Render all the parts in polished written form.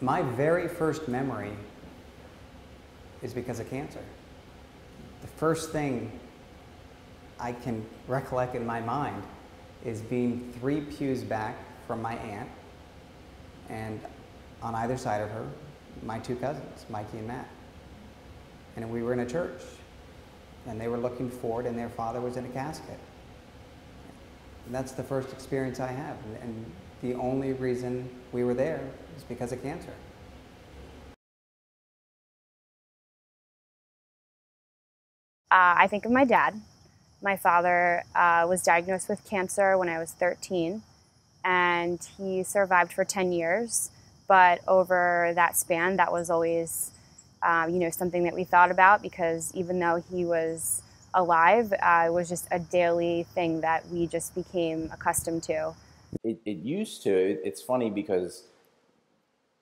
My very first memory is because of cancer. The first thing I can recollect in my mind is being 3 pews back from my aunt, and on either side of her, my 2 cousins, Mikey and Matt. And we were in a church, and they were looking forward, and their father was in a casket. And that's the first experience I have, and the only reason we were there is because of cancer. I think of my dad. My father was diagnosed with cancer when I was 13, and he survived for 10 years. But over that span, that was always, something that we thought about, because even though he was alive, it was just a daily thing that we just became accustomed to. It used to. It's funny because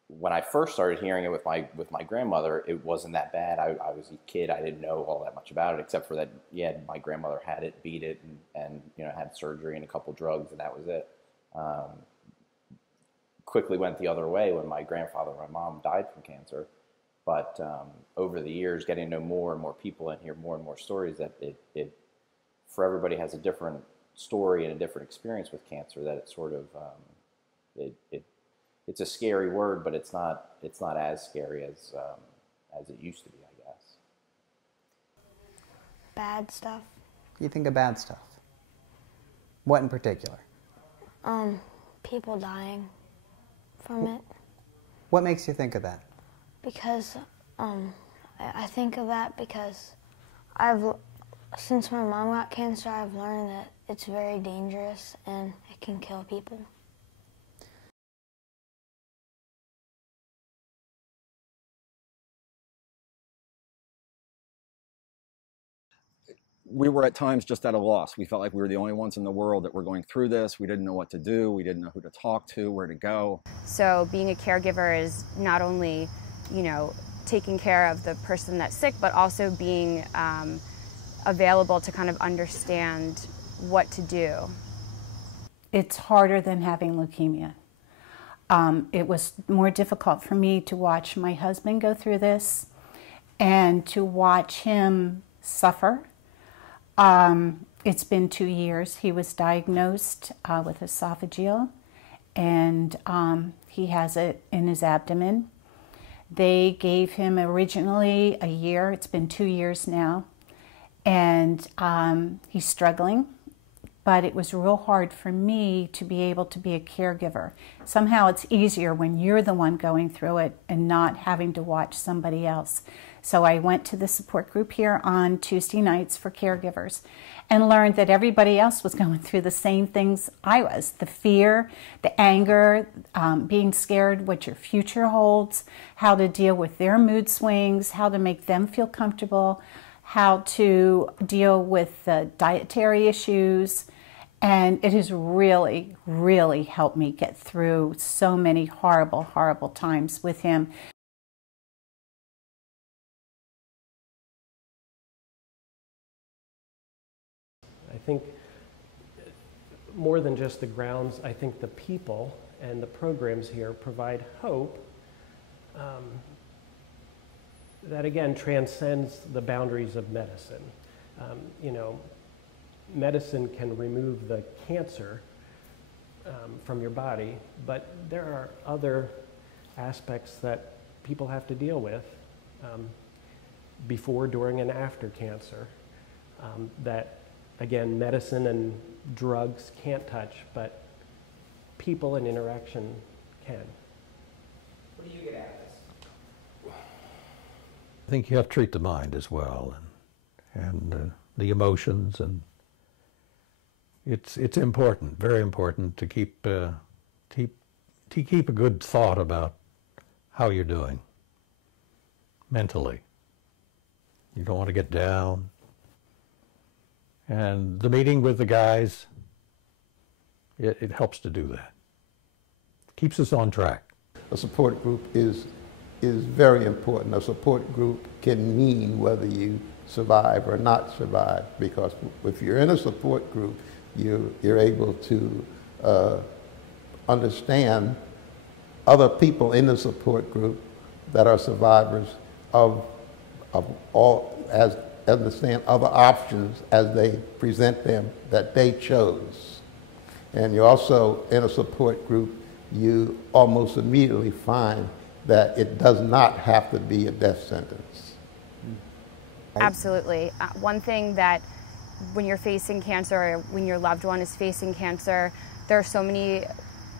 when I first started hearing it with my grandmother, it wasn't that bad. I was a kid. I didn't know all that much about it, except for that, yeah, my grandmother had it, beat it, and had surgery and a couple drugs, and that was it. Quickly went the other way when my grandfather and my mom died from cancer. But over the years, getting to know more and more people and hear more and more stories, that it for everybody has a different story and a different experience with cancer, that it sort of it's a scary word, but it's not as scary as it used to be, I guess. Bad stuff. You think of bad stuff. What in particular? People dying from it. What makes you think of that? Because I think of that because since my mom got cancer, I've learned that it's very dangerous and it can kill people. We were at times just at a loss. We felt like we were the only ones in the world that were going through this. We didn't know what to do. We didn't know who to talk to, where to go. So being a caregiver is not only, taking care of the person that's sick, but also being available to kind of understand what to do. It's harder than having leukemia. It was more difficult for me to watch my husband go through this and to watch him suffer. It's been 2 years. He was diagnosed with esophageal, and he has it in his abdomen. They gave him originally a year. It's been 2 years now, and he's struggling. But it was real hard for me to be able to be a caregiver. Somehow it's easier when you're the one going through it and not having to watch somebody else. So I went to the support group here on Tuesday nights for caregivers and learned that everybody else was going through the same things I was. The fear, the anger, being scared what your future holds, how to deal with their mood swings, how to make them feel comfortable, how to deal with the dietary issues. And it has really, really helped me get through so many horrible, horrible times with him. I think more than just the grounds, I think the people and the programs here provide hope that, again, transcends the boundaries of medicine. Medicine can remove the cancer from your body, but there are other aspects that people have to deal with before, during, and after cancer that, again, medicine and drugs can't touch, but people and interaction can. What do you get out of this? I think you have to treat the mind as well, and the emotions, and it's important, very important, to keep a good thought about how you're doing mentally. You don't want to get down. And the meeting with the guys, it helps to do that. Keeps us on track. A support group is very important. A support group can mean whether you survive or not survive, because if you're in a support group, you're able to understand other people in the support group that are survivors of all, as understand other options as they present them that they chose. And you also, in a support group, you almost immediately find that it does not have to be a death sentence. Absolutely. One thing that when you're facing cancer or when your loved one is facing cancer, there are so many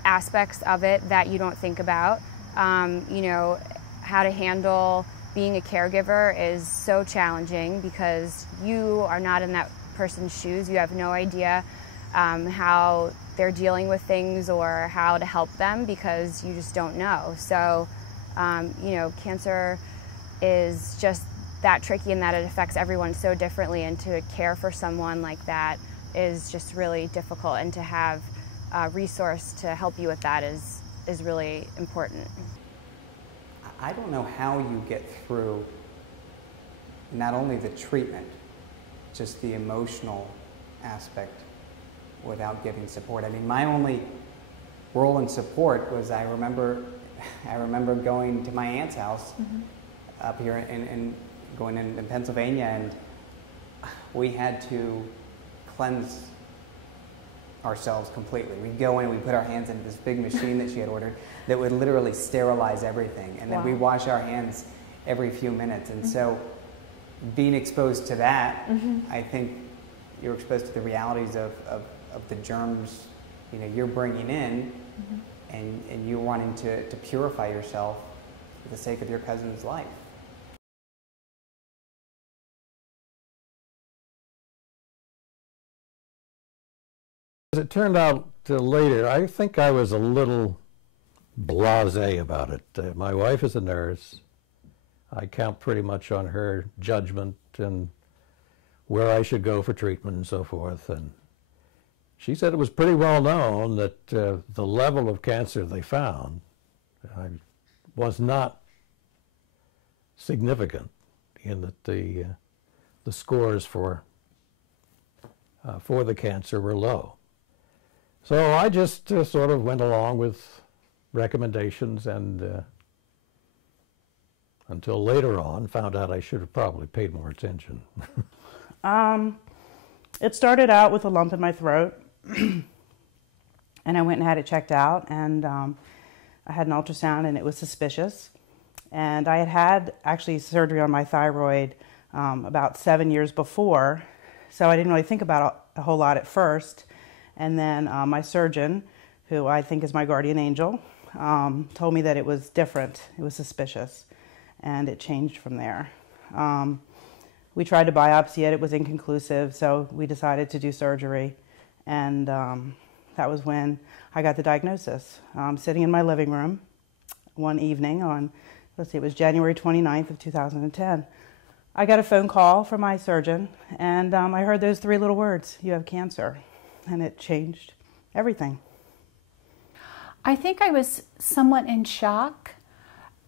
aspects of it that you don't think about. You know, how to handle being a caregiver is so challenging because you are not in that person's shoes. You have no idea how they're dealing with things or how to help them because you just don't know. So, you know, cancer is just that tricky in that it affects everyone so differently, and to care for someone like that is just really difficult, and to have a resource to help you with that is really important. I don't know how you get through not only the treatment, just the emotional aspect without getting support. I mean, my only role in support was I remember going to my aunt's house up here in going in Pennsylvania, and we had to cleanse ourselves completely. We'd go in and we'd put our hands into this big machine that she had ordered that would literally sterilize everything, and then we wash our hands every few minutes. And so being exposed to that, I think you're exposed to the realities of the germs, you know, you're bringing in, and you're wanting to purify yourself for the sake of your cousin's life. As it turned out later, I think I was a little blasé about it. My wife is a nurse. I count pretty much on her judgment and where I should go for treatment and so forth. And she said it was pretty well known that the level of cancer they found was not significant, in that the scores for the cancer were low. So I just sort of went along with recommendations, and until later on found out I should have probably paid more attention. It started out with a lump in my throat, and I went and had it checked out, and I had an ultrasound, and it was suspicious. And I had actually surgery on my thyroid about 7 years before, so I didn't really think about it a whole lot at first. And then my surgeon, who I think is my guardian angel, told me that it was different, it was suspicious, and it changed from there. We tried to biopsy it, it was inconclusive, so we decided to do surgery, and that was when I got the diagnosis. Sitting in my living room one evening on, let's see, it was January 29th of 2010. I got a phone call from my surgeon, and I heard those three little words, "You have cancer." And it changed everything. I think I was somewhat in shock.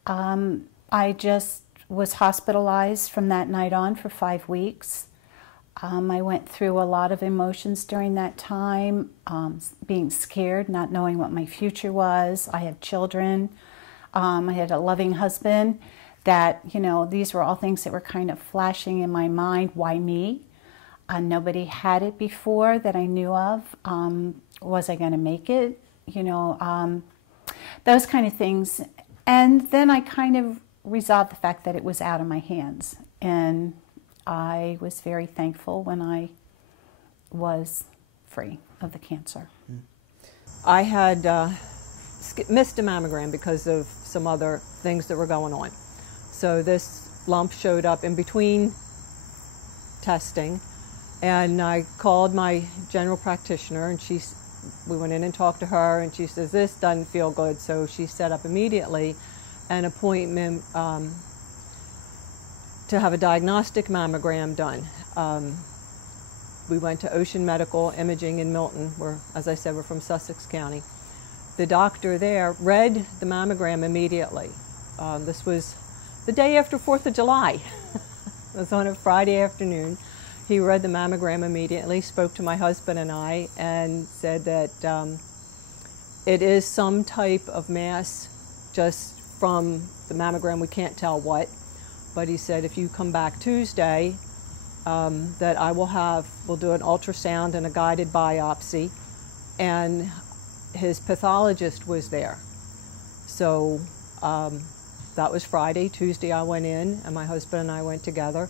I just was hospitalized from that night on for 5 weeks. I went through a lot of emotions during that time, being scared, not knowing what my future was. I have children. I had a loving husband. That, you know, these were all things that were kind of flashing in my mind. Why me? Nobody had it before that I knew of. Was I going to make it? You know, those kind of things. And then I kind of resolved the fact that it was out of my hands. And I was very thankful when I was free of the cancer. I had missed a mammogram because of some other things that were going on. So this lump showed up in between testing. And I called my general practitioner, and we went in and talked to her, and she says, "This doesn't feel good." So she set up immediately an appointment to have a diagnostic mammogram done. We went to Ocean Medical Imaging in Milton, where, as I said, we're from Sussex County. The doctor there read the mammogram immediately. This was the day after 4th of July. It was on a Friday afternoon. He read the mammogram immediately, spoke to my husband and I, and said that it is some type of mass just from the mammogram, we can't tell what, but he said if you come back Tuesday, that we'll do an ultrasound and a guided biopsy, and his pathologist was there. So that was Friday. Tuesday I went in, and my husband and I went together.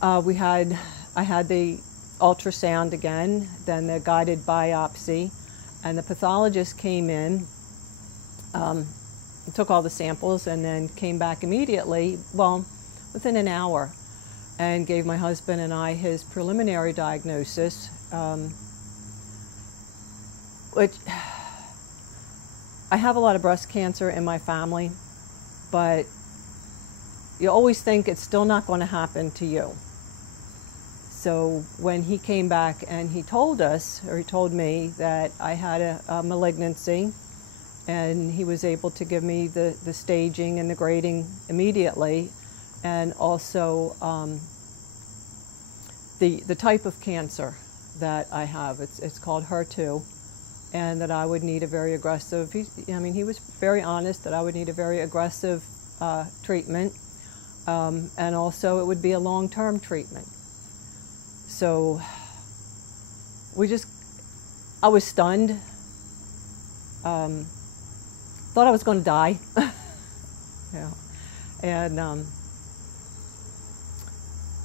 I had the ultrasound again, then the guided biopsy, and the pathologist came in, took all the samples, and then came back immediately, well, within an hour, and gave my husband and I his preliminary diagnosis, which I have a lot of breast cancer in my family, but you always think it's still not going to happen to you. So when he came back and he told us, or he told me that I had a malignancy, and he was able to give me the staging and the grading immediately, and also the type of cancer that I have. It's called HER2, and that I would need a very aggressive, he was very honest that I would need a very aggressive treatment, and also it would be a long-term treatment. So I was stunned, thought I was going to die, yeah. And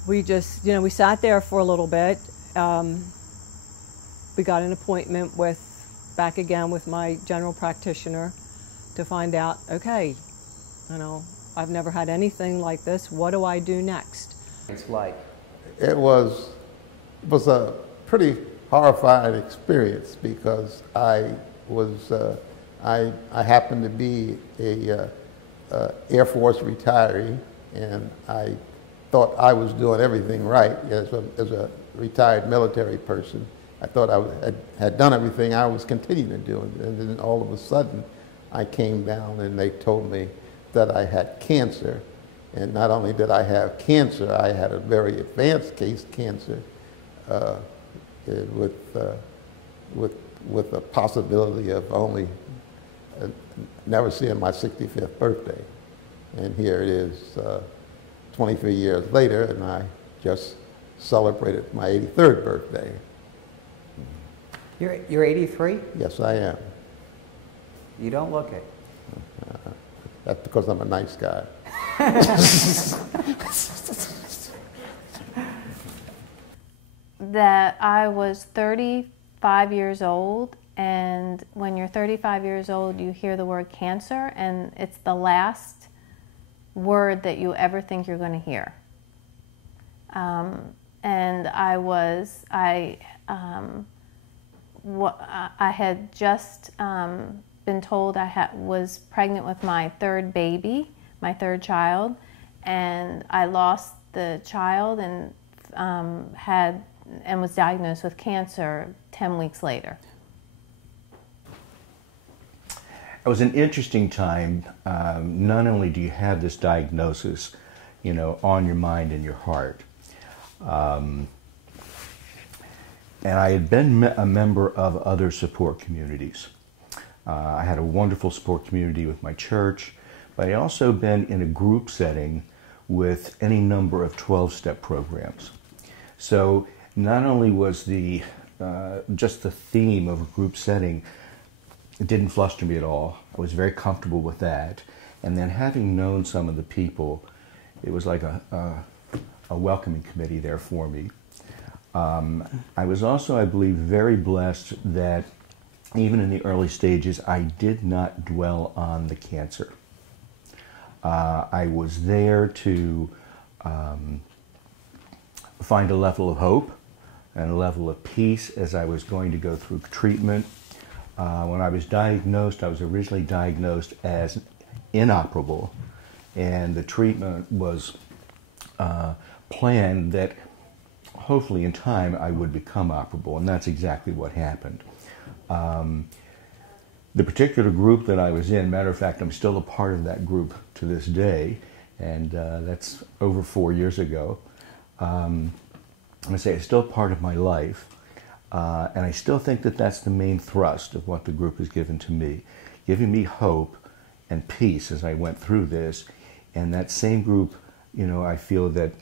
we just, we sat there for a little bit. We got an appointment back again with my general practitioner to find out, okay, I've never had anything like this. What do I do next? It's like it was a pretty horrifying experience, because I happened to be a Air Force retiree, and I thought I was doing everything right as a retired military person. I thought I had done everything I was continuing to do, and then all of a sudden I came down and they told me that I had cancer. And not only did I have cancer, I had a very advanced case cancer with a possibility of only never seeing my 65th birthday. And here it is 23 years later, and I just celebrated my 83rd birthday. You're 83? Yes, I am. You don't look it. That's because I'm a nice guy. That I was 35 years old, and when you're 35 years old, you hear the word cancer, and it's the last word that you ever think you're going to hear. And I had just been told I was pregnant with my third baby, my third child, and I lost the child and was diagnosed with cancer 10 weeks later. It was an interesting time. Not only do you have this diagnosis, on your mind and your heart, and I had been a member of other support communities. I had a wonderful support community with my church, but I had also been in a group setting with any number of 12-step programs. So not only was just the theme of a group setting, it didn't fluster me at all. I was very comfortable with that. And then having known some of the people, it was like a welcoming committee there for me. I was also, I believe, very blessed that even in the early stages, I did not dwell on the cancer. I was there to find a level of hope and a level of peace as I was going to go through treatment. When I was diagnosed, I was originally diagnosed as inoperable, and the treatment was planned that hopefully in time I would become operable, and that's exactly what happened. The particular group that I was in, matter of fact, I'm still a part of that group to this day, and that's over 4 years ago. I'm going to say it's still part of my life, and I still think that that's the main thrust of what the group has given to me, giving me hope and peace as I went through this. And that same group, you know, I feel that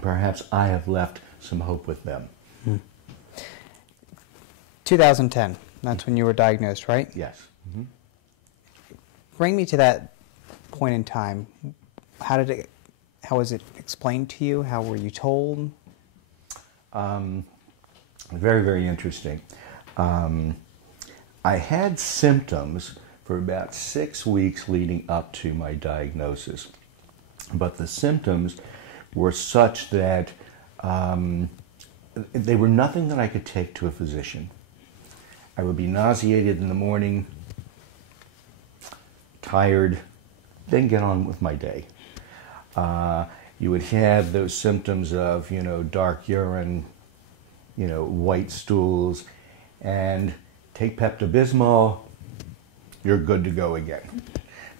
perhaps I have left some hope with them. 2010, that's when you were diagnosed, right? Yes. Mm-hmm. Bring me to that point in time. How was it explained to you? How were you told? Very, very interesting. I had symptoms for about 6 weeks leading up to my diagnosis, but the symptoms were such that they were nothing that I could take to a physician. I would be nauseated in the morning, tired, then get on with my day. You would have those symptoms of, you know, dark urine, you know, white stools, and take Pepto-Bismol, you're good to go again.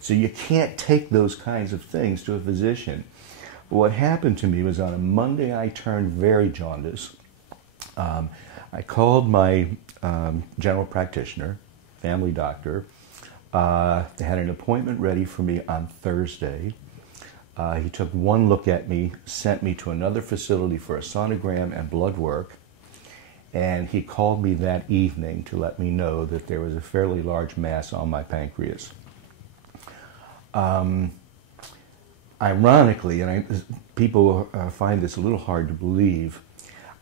So you can't take those kinds of things to a physician. What happened to me was on a Monday I turned very jaundiced. I called my general practitioner, family doctor. They had an appointment ready for me on Thursday. He took one look at me, sent me to another facility for a sonogram and blood work, and he called me that evening to let me know that there was a fairly large mass on my pancreas. Ironically, and people find this a little hard to believe,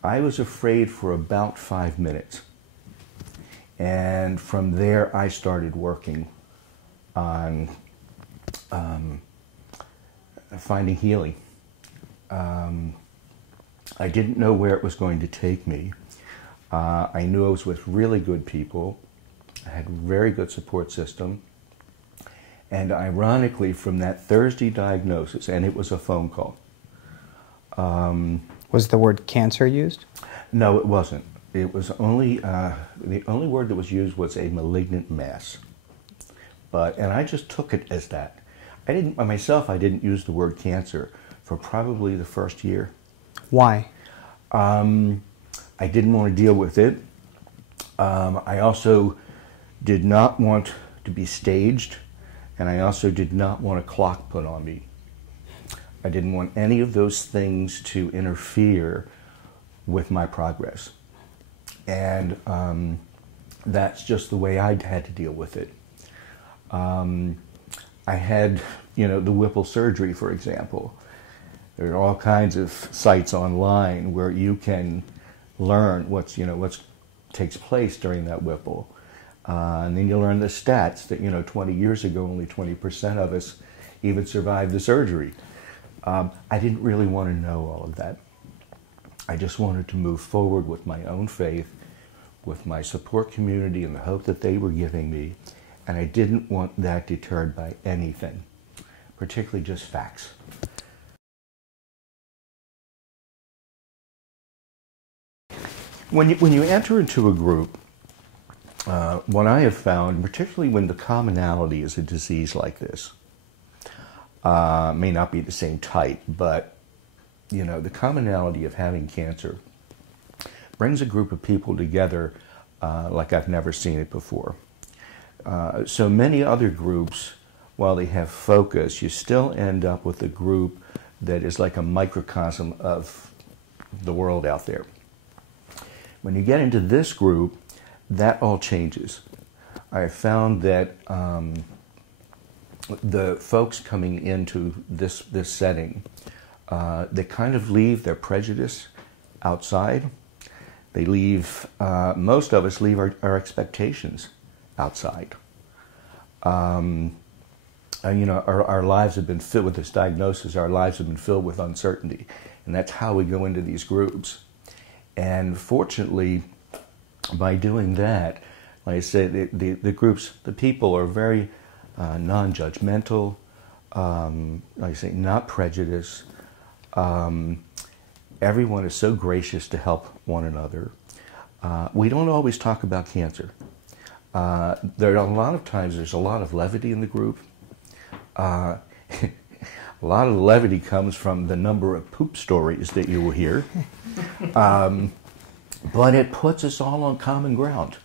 I was afraid for about 5 minutes. And from there, I started working on finding healing. I didn't know where it was going to take me. I knew I was with really good people. I had a very good support system. And ironically, from that Thursday diagnosis, and it was a phone call. Was the word cancer used? No, it wasn't. It was only, the only word that was used was a malignant mass. And I just took it as that. I didn't use the word cancer for probably the first year. Why? I didn't want to deal with it. I also did not want to be staged, and I also did not want a clock put on me. I didn't want any of those things to interfere with my progress. And that's just the way I had to deal with it. I had, you know, the Whipple surgery, for example. There are all kinds of sites online where you can learn what takes place during that Whipple. And then you learn the stats that, 20 years ago, only 20% of us even survived the surgery. I didn't really want to know all of that. I just wanted to move forward with my own faith, with my support community and the hope that they were giving me. And I didn't want that deterred by anything, particularly just facts. When you enter into a group, what I have found, particularly when the commonality is a disease like this, may not be the same type, but the commonality of having cancer brings a group of people together like I've never seen it before. So many other groups, while they have focus, you still end up with a group that is like a microcosm of the world out there. When you get into this group, that all changes. I found that the folks coming into this setting, they kind of leave their prejudice outside. They leave, most of us leave our expectations outside. And, our lives have been filled with this diagnosis, our lives have been filled with uncertainty. And that's how we go into these groups. And fortunately, by doing that, like I said, the groups, the people are very non-judgmental, like I say, not prejudiced. Everyone is so gracious to help one another. We don't always talk about cancer. There are a lot of times there's a lot of levity in the group. A lot of the levity comes from the number of poop stories that you will hear. But it puts us all on common ground.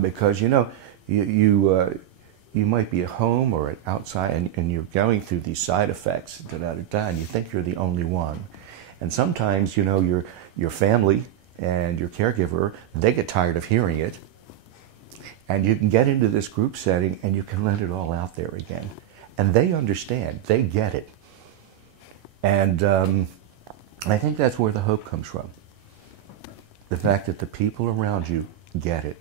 Because, you you might be at home or outside, and you're going through these side effects, and you think you're the only one. And sometimes, you know, your family and your caregiver, they get tired of hearing it. And you can get into this group setting and you can let it all out there again. And they understand, they get it. And I think that's where the hope comes from. The fact that the people around you get it.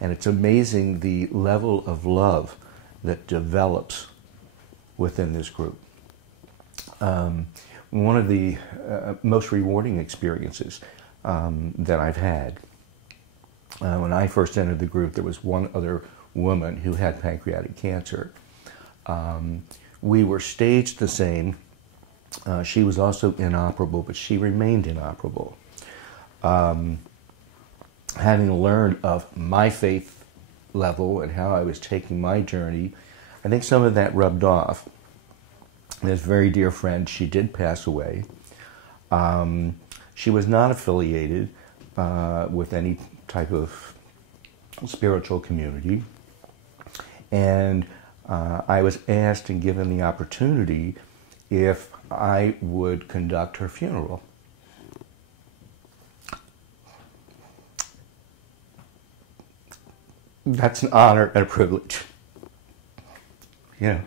And it's amazing the level of love that develops within this group. One of the most rewarding experiences that I've had, when I first entered the group, there was one other woman who had pancreatic cancer. We were staged the same. She was also inoperable, but she remained inoperable. Having learned of my faith level and how I was taking my journey, I think some of that rubbed off. This very dear friend, she did pass away. She was not affiliated with any type of spiritual community. And I was asked and given the opportunity if I would conduct her funeral. That's an honor and a privilege. You know,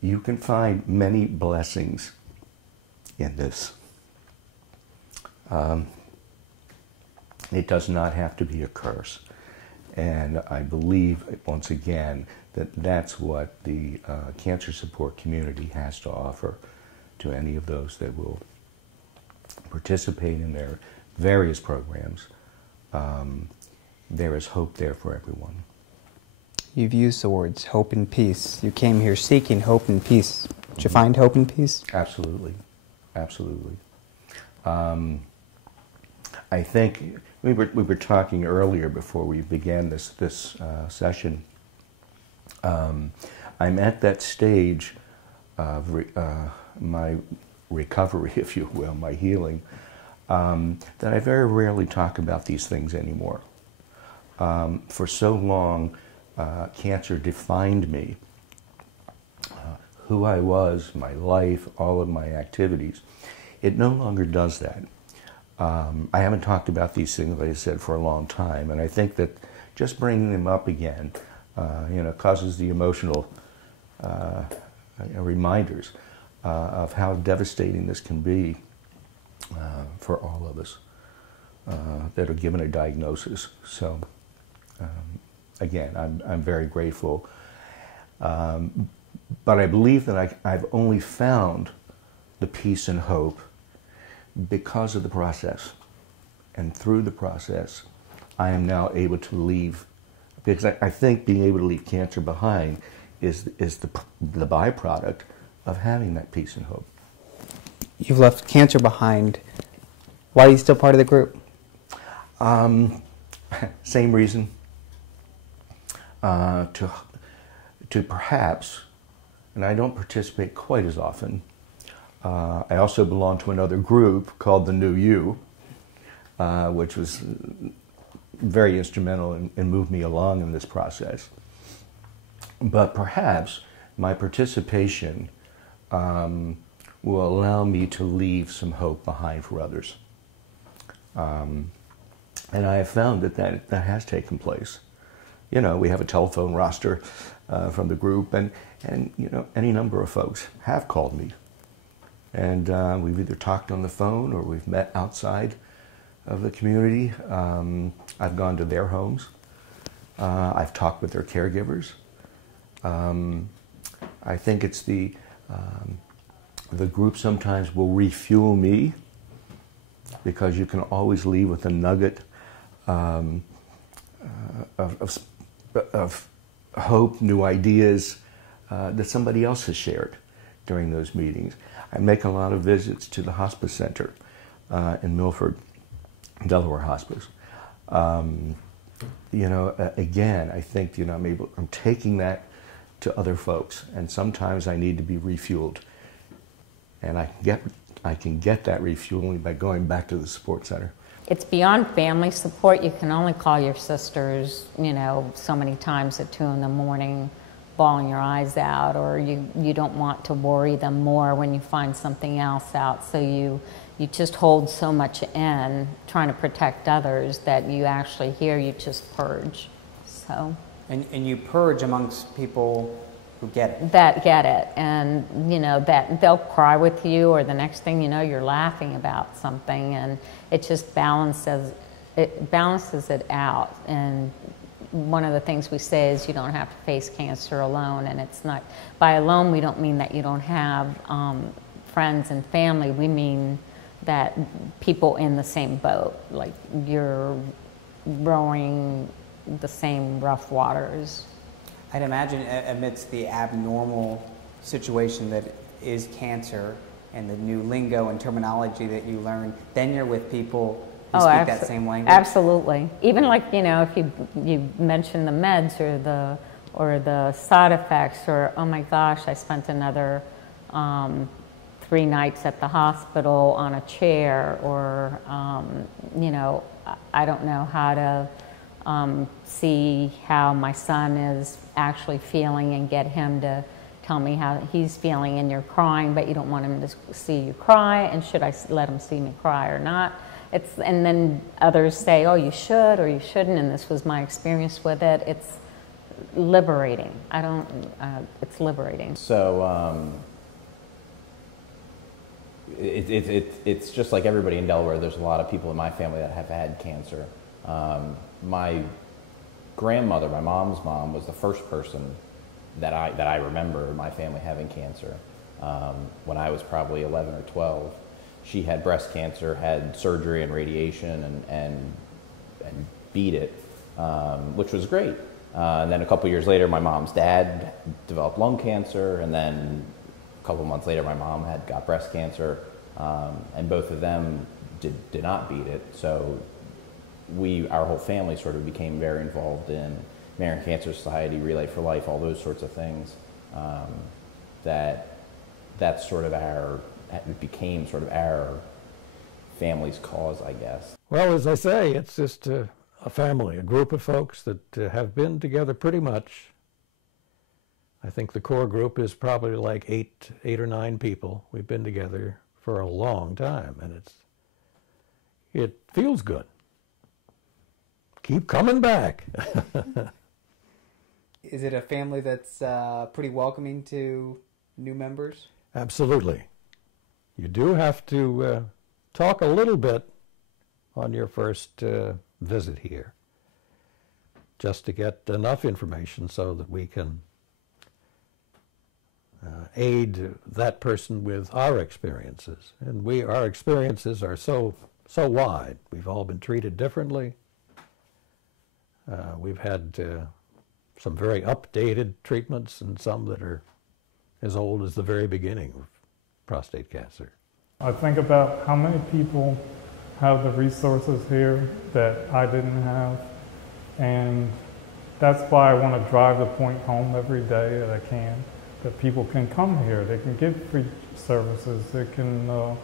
you can find many blessings in this. It does not have to be a curse. And I believe, once again, that that's what the Cancer Support Community has to offer to any of those that will participate in their various programs. There is hope there for everyone. You've used the words hope and peace. You came here seeking hope and peace. Did you find hope and peace? Absolutely. Absolutely. I think we were talking earlier before we began this session. I'm at that stage of my recovery, if you will, my healing, that I very rarely talk about these things anymore. For so long, cancer defined me, who I was, my life, all of my activities. It no longer does that. I haven't talked about these things, like I said, for a long time, and I think that just bringing them up again, causes the emotional reminders of how devastating this can be for all of us that are given a diagnosis. So, again, I'm very grateful. But I believe that I've only found the peace and hope because of the process. And through the process, I am now able to leave, because I think being able to leave cancer behind is the byproduct of having that peace and hope. You've left cancer behind. Why are you still part of the group? Same reason. To perhaps, and I don't participate quite as often, I also belong to another group called the New You, which was very instrumental and moved me along in this process. But perhaps my participation will allow me to leave some hope behind for others. And I have found that has taken place. You know, we have a telephone roster from the group, and you know, any number of folks have called me. And we've either talked on the phone or we've met outside of the community. I've gone to their homes. I've talked with their caregivers. I think it's the group sometimes will refuel me, because you can always leave with a nugget of hope, new ideas that somebody else has shared during those meetings. I make a lot of visits to the hospice center in Milford, Delaware Hospice. Again, I think I'm taking that to other folks, and sometimes I need to be refueled. And I can get I can get that refueling by going back to the support center. It's beyond family support. You can only call your sisters, you know, so many times at 2 in the morning, bawling your eyes out, or you don't want to worry them more when you find something else out. So you just hold so much in trying to protect others that you actually you just purge. So. And you purge amongst people who get it. That get it, and you know that they'll cry with you, or the next thing you know, you're laughing about something, and it just balances it out. And one of the things we say is you don't have to face cancer alone, and it's not by alone. We don't mean that you don't have friends and family. We mean that people in the same boat, like you're rowing the same rough waters. I'd imagine amidst the abnormal situation that is cancer and the new lingo and terminology that you learn, then you're with people who speak that same language? Absolutely. Even like, you know, if you mention the meds or the side effects, or, oh my gosh, I spent another 3 nights at the hospital on a chair, or, you know, I don't know how to see how my son is actually feeling and get him to tell me how he's feeling, and you're crying, but you don't want him to see you cry, and should I let him see me cry or not? And then others say, oh, you should or you shouldn't, and this was my experience with it. It's liberating. It's liberating. So it's just like everybody in Delaware. There's a lot of people in my family that have had cancer. My grandmother, my mom's mom, was the first person that I remember in my family having cancer. When I was probably 11 or 12, she had breast cancer, had surgery and radiation, and beat it, which was great. And then a couple years later, my mom's dad developed lung cancer, and then a couple months later, my mom got breast cancer, and both of them did not beat it. So our whole family sort of became very involved in American Cancer Society, Relay for Life, all those sorts of things. That's sort of it became sort of our family's cause, I guess. Well, as I say, it's just a family, a group of folks that have been together pretty much. I think the core group is probably like eight or 9 people. We've been together for a long time, and it feels good. Keep coming back. Is it a family that's pretty welcoming to new members? Absolutely. You do have to talk a little bit on your first visit here, just to get enough information so that we can aid that person with our experiences. And our experiences are so wide. We've all been treated differently. We've had some very updated treatments, and some that are as old as the very beginning of prostate cancer. I think about how many people have the resources here that I didn't have, and that's why I want to drive the point home every day that I can, that people can come here, they can get free services, they can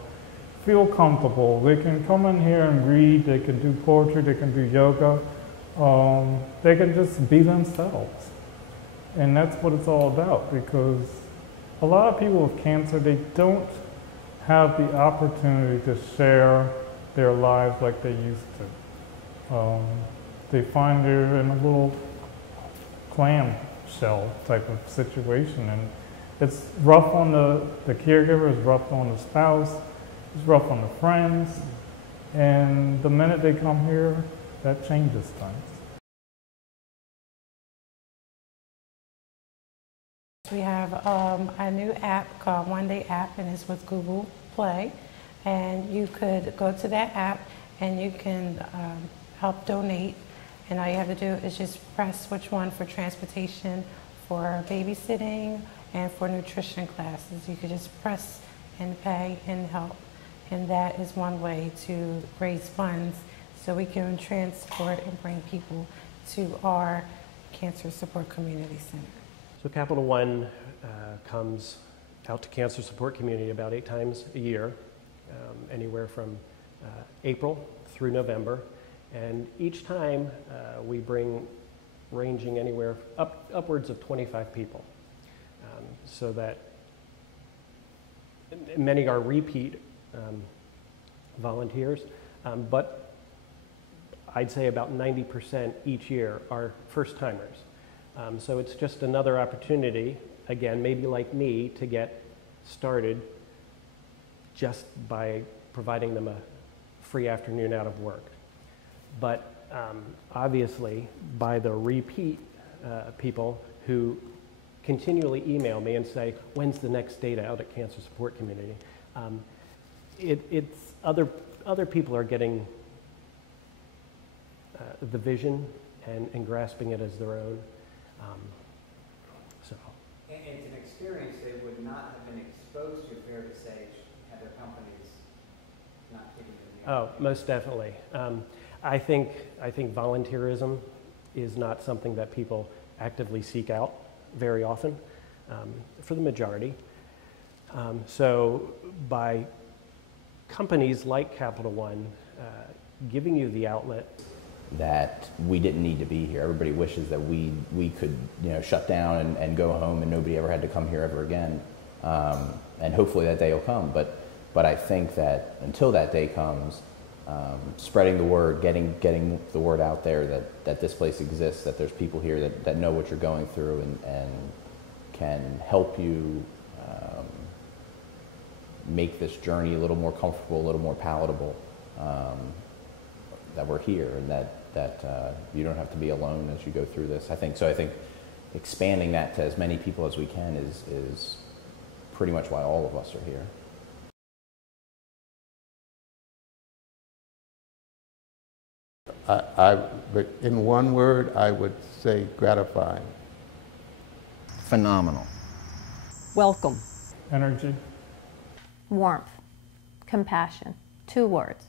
feel comfortable, they can come in here and read, they can do poetry, they can do yoga, they can just be themselves. And that's what it's all about, because a lot of people with cancer, they don't have the opportunity to share their lives like they used to. They find they're in a little clam shell type of situation, and it's rough on the caregiver, it's rough on the spouse, it's rough on the friends, and the minute they come here, that changes things. We have a new app called One Day App, and it's with Google Play. And you could go to that app and you can help donate. And all you have to do is just press which one for transportation, for babysitting, and for nutrition classes. You could just press and pay and help. And that is one way to raise funds so we can transport and bring people to our Cancer Support Community Center. So Capital One comes out to Cancer Support Community about 8 times a year, anywhere from April through November. And each time we bring ranging anywhere upwards of 25 people. So that many are repeat volunteers, but I'd say about 90% each year are first timers. So it's just another opportunity, again, maybe like me, to get started just by providing them a free afternoon out of work. But obviously, by the repeat people who continually email me and say, when's the next data out at Cancer Support Community? It's other people are getting the vision and grasping it as their own. And it's an experience they would not have been exposed to, fair to say, had their companies not taken them. Oh, most definitely. I think volunteerism is not something that people actively seek out very often, for the majority. So by companies like Capital One giving you the outlet, that we didn't need to be here. Everybody wishes that we could, you know, shut down and go home and nobody ever had to come here ever again. And hopefully that day will come. But I think that until that day comes, spreading the word, getting the word out there that this place exists, that there's people here that know what you're going through and can help you make this journey a little more comfortable, a little more palatable, that we're here and that you don't have to be alone as you go through this. I think expanding that to as many people as we can is pretty much why all of us are here. But in one word, I would say gratifying. Phenomenal. Welcome. Energy. Warmth. Compassion. 2 words.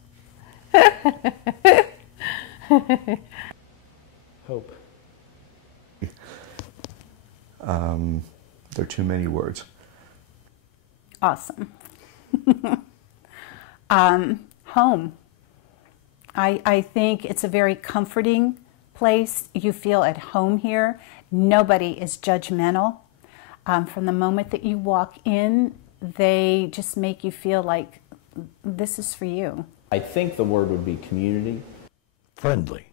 Hope. There are too many words. Awesome. Home. I think it's a very comforting place. You feel at home here. Nobody is judgmental. From the moment that you walk in, they just make you feel like this is for you. I think the word would be community. Friendly.